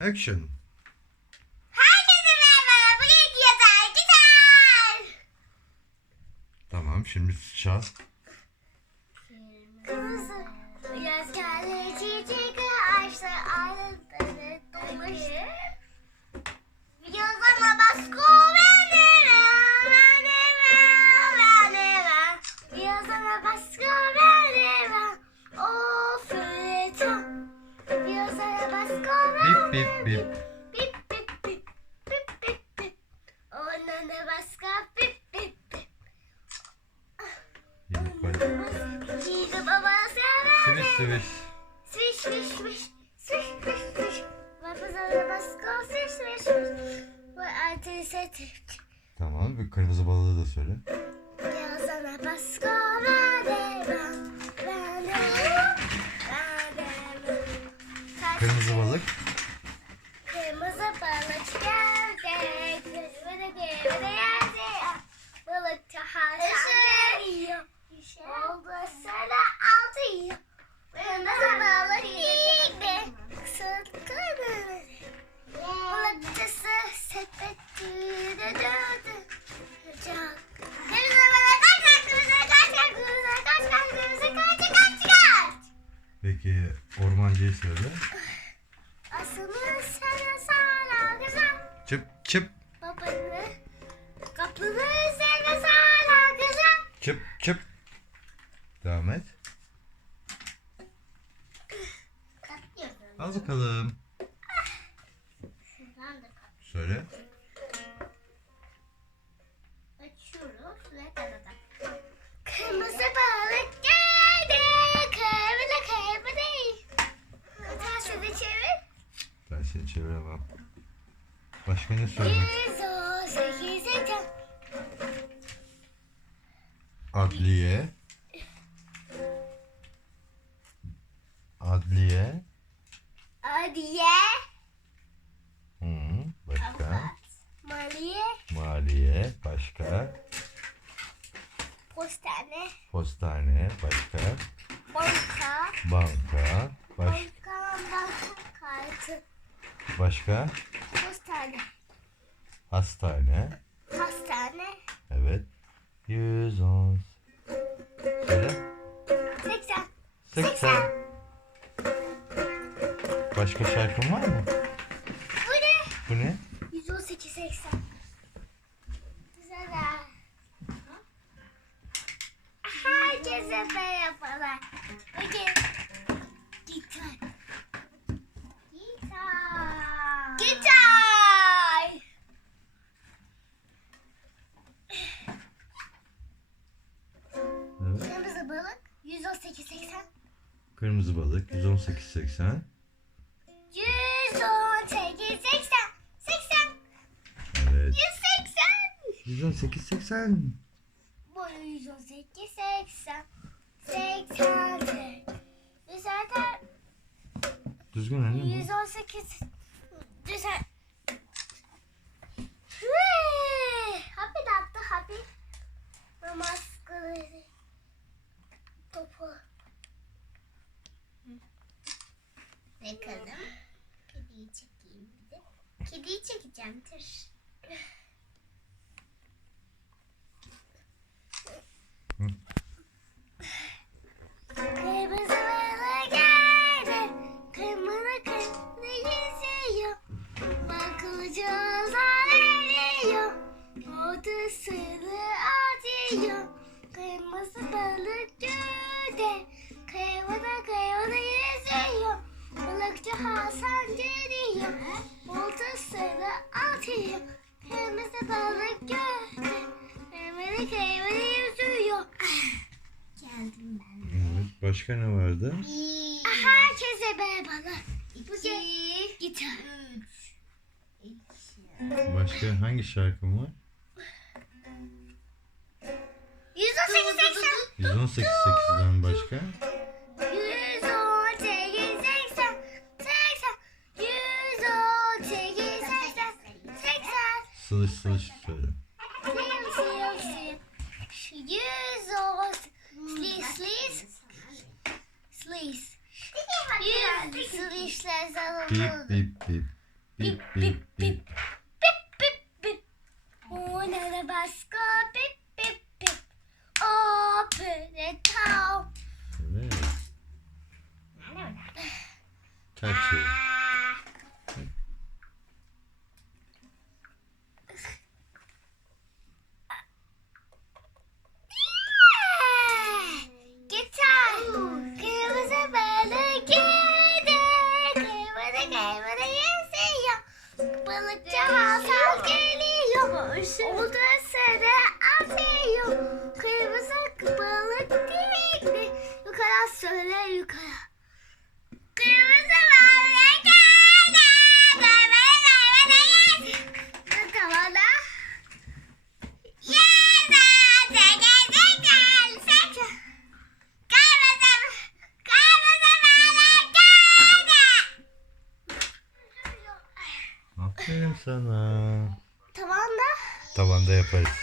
Action. Herkese merhaba. Bugün gitar gitar. Tamam şimdi çal. Kırmızı yaz geldi çiçek baskı baskı Bip verene. bip bip. Bip bip bip bip bip bip. Ona ne başka bip bip bip. Yedik böyle. Giydi baba sever. Başka swish swish swish. Bu altı setif. Tamam bir kırmızı balığı da söyle. Başka Kırmızı balık. Kırmızı balık geldi. Kırmızı gemide geldi. Balık haşa yiyor. Oldu sana altı yiyor. Kırmızı balık yedi. Sıtkı Balıkçısı sepetini döndü. Çok. Kırmızı balık kaç kaç kırmızı kaç kaç kırmızı kaç kaç kırmızı kaç kaç kaç. Peki ormancıyı söyle. Asılır sana sağla güzel. Çıp çıp. Devam et. Al bakalım. Söyle. Açıyoruz ve kadada. Kırmızı balık geldi. Kırmızı kırmızı. Katarsını çevir. Ben seni çeviremem. Başka ne söylemek? Yüz Adliye. Adliye. Hı, başka. Maliye. Maliye. Başka. Postane. Postane. Başka. Banka. Banka. Baş, Banka. Banka kartı. başka. Postane. Hastane. Hastane. Evet. 110. Söyle. 80. 80. Başka şarkın var mı? Bu ne? Bu ne? 118 80. Güzel ha. Herkese merhabalar. Bugün gitar. Gitar. Gitar. Evet. Kırmızı balık 118 80. Kırmızı balık 118 180. 118 80. Boyu 118 80. 80. Zaten Düzgün anne bu. 118 Güzel. Hıı! Happy attı Happy. Namaskları. Topu. Bakalım. Kediyi çekeyim bir de. Kediyi çekeceğim. Tır. Sırrı atıyor. Kırmızı balık gördü. Kıyvada kıyvada yüzüyor. Geldim ben. Evet. Başka ne vardı? Herkese merhabalar. Bugün gitar. Başka hangi şarkın var? 118 80. 118 8'den başka? 118 80. 80. Sılış sılış söyle. Sil sil sil. 118. Slis slis. Slis. Yüz slişler Bip salınmalı. bip bip. bip bip bip. Bip. Una basko bip bip bip. Open it out. Evet. Taçı. Gitar. Kırmızı balık yedi. Kırmızı kırmızı yüzüyor. Balıkçı Hasan geliyor. Oldu sana. Tavanda Tavanda yaparız.